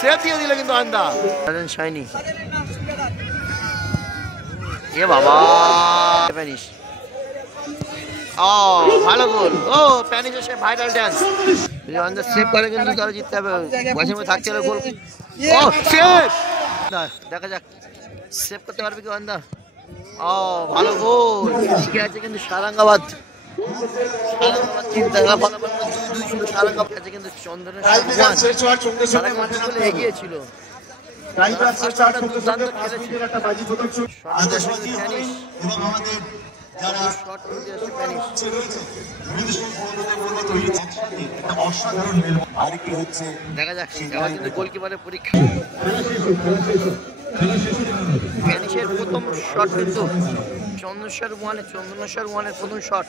Save দিয়ে দিল কিন্তু আন্দা শাইনি। এ বাবা স্প্যানিশ, ভালো গোল। স্প্যানিশ এসে ভাইরাল ড্যান্স সেভ করে কিন্তু তারা জিততে হবে। মাঝে মধ্যে থাকছে গোল। সেভ, দেখা যাক সেভ করতে পারবে কি আন্দা। ভালো গোল। ঠিক আছে কিন্তু সারাঙ্গাবাদ কিন্তু চন্দনের এগিয়ে ছিল। দেখা যাক কিন্তু গোলকিপারের পরীক্ষা। স্প্যানিশের প্রথম শট কিন্তু চন্দনেশ্বর ওয়ানের প্রথম শট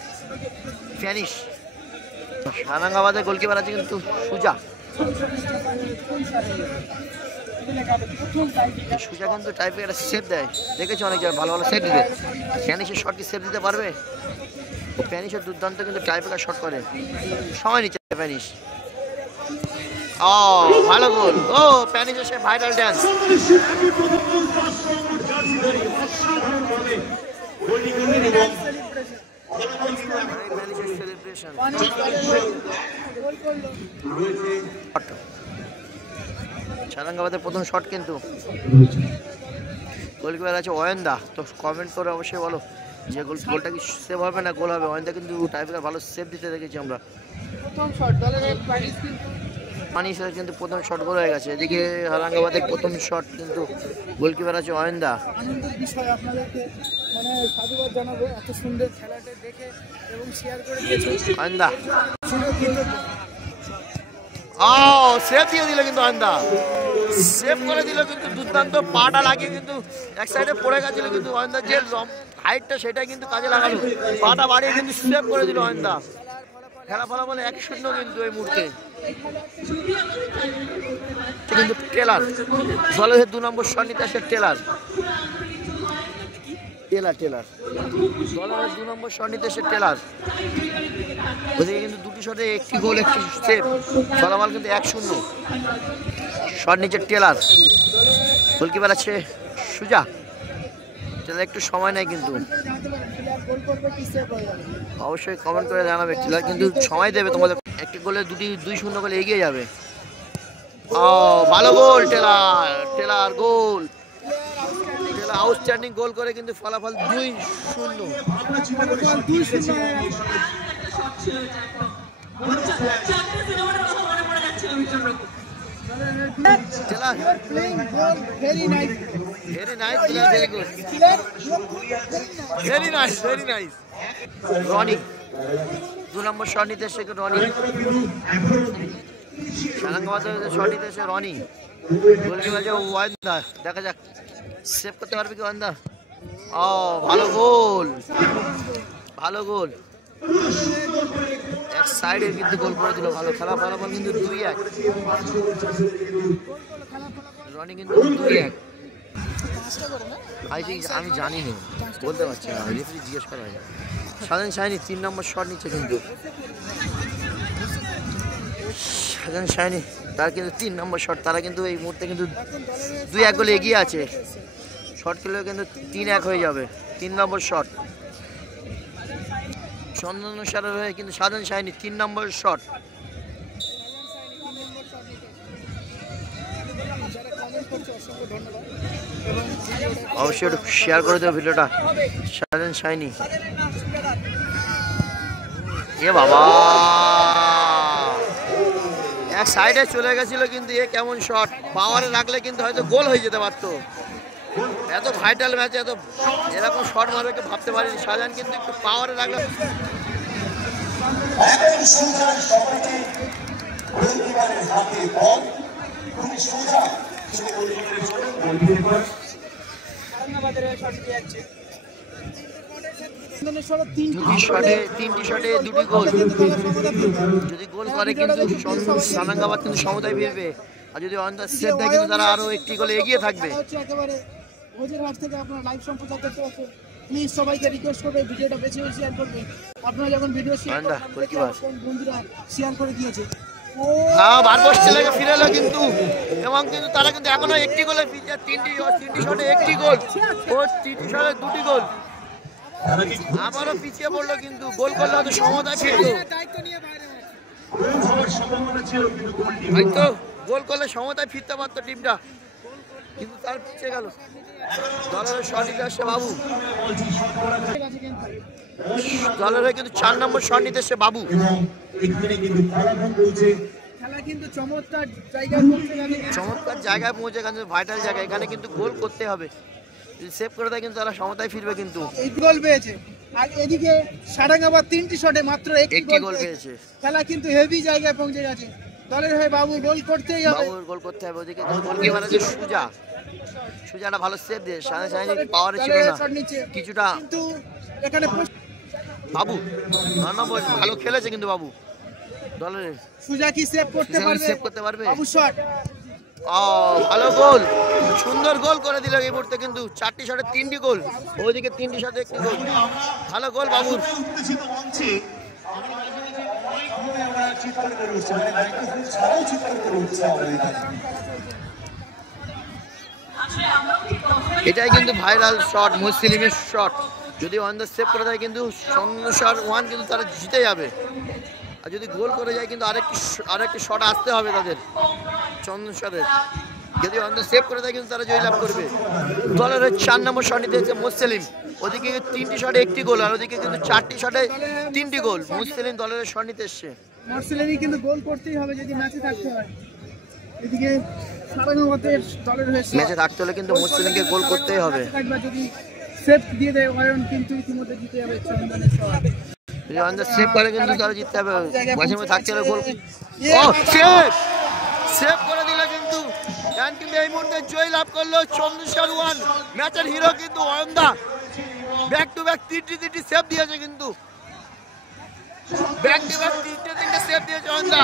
স্প্যানিশ। সারাঙ্গাবাদের গোলকিপার আছে কিন্তু সুজা। সুজা কিন্তু টাইপে একটা সেভ দেয়, দেখেছি অনেক জায়গায় ভালো ভালো সেভ দিতে। স্প্যানিশের শট কি সেভ দিতে পারবে? স্প্যানিশের দুর্দান্ত কিন্তু টাইপের শট করে, সময় নিচ্ছে স্প্যানিশ। ভালো গোল। স্প্যানিশ এসে ভাইরাল ড্যান্স। সারাঙ্গাবাদের প্রথম শট কিন্তু গোলকিপার আছে অয়ন্দা। তো কমেন্ট করে অবশ্যই বলো যে গোলটা কি সেভ হবে না গোল হবে। অয়ন্দা কিন্তু টাইপের ভালো সেভ দিতে দেখেছি আমরা। স্প্যানিশের কিন্তু প্রথম শট গোল হয়ে গেছে। এদিকে সারাঙ্গাবাদের প্রথম শট কিন্তু গোলকিপার আছে অয়ন্দা। আনন্দের বিষয় আপনাদেরকে সাধুবাদ জানাবো এত সুন্দর খেলাটা দেখে এবং শেয়ার করে দিয়েছেন অয়ন্দা। সেভ দিয়ে দিল কিন্তু অয়ন্দা, সেভ করে দিল কিন্তু দুর্দান্ত। পাটা লাগিয়ে কিন্তু এক সাইডে পড়ে গেছিল কিন্তু অয়ন্দার যে হাইটটা সেটা কিন্তু কাজে লাগালো। পাটা বাড়িয়ে কিন্তু সেভ করে দিল অয়ন্দা। খেলা ফলাফল 1-0 কিন্তু এই মুহূর্তে। কিন্তু টেলার দলের 2 নম্বর শট নিতে আসে টেলার দলের 2 নম্বর শট নিতে আসে টেলার। ওদিকে কিন্তু দুটি শটে একটি গোল একটি সেভ, ফলাফল কিন্তু 1-0। শট নিচে টেলার, গোলকিপার আছে সুজা। টেলার একটু সময় নেয় কিন্তু, অবশ্যই কমেন্ট করে জানাবে। টেলার কিন্তু সময় দেবে তোমাদের। একটি গোলে 2-0 গোলে এগিয়ে যাবে। ভালো গোল টেলার গোল। টেলার আউটস্ট্যান্ডিং গোল করে কিন্তু ফলাফল 2-0। রনি 2 নম্বর শট নিতে এসে রনি। সারাঙ্গাবাদের শট নিতে এসে রনি। গোলকিপার ওয়ান্দা, দেখা যাক সেভ করতে পারবে কি ওয়ান্দা। ভালো গোল। এক সাইডে কিন্তু গোল করে দিল। ভালো খেলা ফলাফল কিন্তু 2-1। রনি কিন্তু 2-1। আমি জানি না, বলতে পারছি না, রেফারি জিজ্ঞেস করা হয়। সাজান শাইনি 3 নম্বর শট নিচ্ছে কিন্তু সাজান শাইনি, তার কিন্তু 3 নম্বর শট। তারা কিন্তু এই মুহূর্তে কিন্তু 2-1 গোলে এগিয়ে আছে। শট খেলেও কিন্তু 3-1 হয়ে যাবে। 3 নম্বর শট চন্দনেশ্বরের হয়ে কিন্তু সাজান শাইনি 3 নম্বর শট। অবশ্যই একটু শেয়ার করে দেবো ভিডিওটা। সাজান শাইনি, এ বাবা এক সাইডে চলে গেছিল কিন্তু এ কেমন শট। পাওয়ারে রাখলে কিন্তু হয়তো গোল হয়ে যেতে পারতো। এত ভাইটাল ম্যাচে এত এরকম শট মারবে কেউ ভাবতে পারিনি। শাহজাহান কিন্তু একটু পাওয়ারে রাখলে তিনটি শটে 2টি গোল। যদি গোল করে কিন্তু সারাঙ্গাবাদ কিন্তু সমতায় ফিরবে, আর যদি অন্তর সেভ দেয় কিন্তু তারা আরো একটি গোলে এগিয়ে থাকবে। প্লিজ সবাইকে রিকোয়েস্ট করবে ভিডিওটা বেশি বেশি শেয়ার করবে। আপনারা যখন ভিডিও শেয়ার করবেন বন্ধুরা শেয়ার করে দিয়েছে। হ্যাঁ বার পোস্টে লেগে ফিরে এলো কিন্তু, এবং কিন্তু তারা কিন্তু এখনো একটি গোলে পিছিয়ে, তিনটি শটে একটি গোল, ও তিনটি শটে দুটি গোল, আবারও পিছিয়ে পড়লো কিন্তু, গোল করলে হয়তো সমতা ফিরতো, দায়িত্ব নিয়ে বাইরে মারছে। হয়তো গোল করলে সমতায় ফিরতে পারতো টিমটা, কিন্তু তার পিছিয়ে গেল। দলের শট নিতে আসছে বাবু, দলের হয়ে কিন্তু 4 নম্বর শট নিতে এসছে বাবু। খেলা কিন্তু চমৎকার জায়গায় পৌঁছে গেছে। চমৎকার জায়গায় পৌঁছে গেছে, ভাইটাল জায়গায়, এখানে কিন্তু গোল করতে হবে, যদি সেভ করে দেয় কিন্তু তারা সমতায় ফিরবে কিন্তু। এই গোল পেয়েছে, আর এদিকে সারাঙ্গাবাদ 3টি শটে মাত্র একটি একটি গোল গোল পেয়েছে। খেলা কিন্তু হেভি জায়গায় পৌঁছে গেছে। দলের হয়ে বাবু গোল করতেই হবে। বাবুর গোল করতে হবে, ওদিকে কিন্তু গোলকিপার আছে সুজা, সুজাটা ভালো সেভ দিয়ে, সাথে সাথে পাওয়ারে ছিল দলের না শট নিচ্ছে, কিছুটা। কিন্তু এখানে বাবু ভালো খেলেছে কিন্তু বাবু, দলের সুজা কি সেভ করতে পারবে? সেভ করতে পারবে। বাবু শট, ভালো গোল, সুন্দর গোল করে দিল এই মুহূর্তে কিন্তু, 4টি শটে 3টি গোল, ওইদিকে 3টি শটে 1টি গোল, ভালো গোল বাবুর। এটাই কিন্তু ভাইরাল শট, মুসলিমের শট, যদি অন দ্য সেভ করে দেয় কিন্তু সন্ন্যাসার 1 কিন্তু তারা জিতে যাবে, আর যদি গোল করে যায় কিন্তু আরেকটি শট আসতে হবে তাদের চন্দ্রসরের, যদি অন দ্য সেভ করে দেয় কিন্তু তারা জয়লাভ করবে। দলের 4 নম্বর শট নিতে হচ্ছে মুসলিম, ওদিকে 3টি শটে 1টি গোল, আর ওদিকে কিন্তু 4টি শটে 3টি গোল, মুসলিম দলের শট নিতে এসছে। মার্সেলেনি কিন্তু গোল করতেই হবে যদি ম্যাচে থাকতে হয়। এদিকে সারাঙ্গাবাদের দলের হয়ে ম্যাচে থাকতে হলে কিন্তু মুসলিমকে গোল করতেই হবে, যদি সেভ দিয়ে দেয় অয়ন কিন্তু ইতিমধ্যে জিতে যাবে চন্দনের শট। যদি অন দ্য সেভ করে কিন্তু তারা জিততে হবে, ম্যাচের মধ্যে থাকতে হলে গোল। সেভ সেভ করে দিল কিন্তু, কিন্তু এই মুহূর্তে জয় লাভ করলো চন্দ্রসর 1, ম্যাচের হিরো কিন্তু অয়নদা, ব্যাক টু ব্যাক 3টি সেভ দিয়েছে কিন্তু, ব্যাক টু ব্যাক 3টে সেভ দিয়েছে অয়নদা।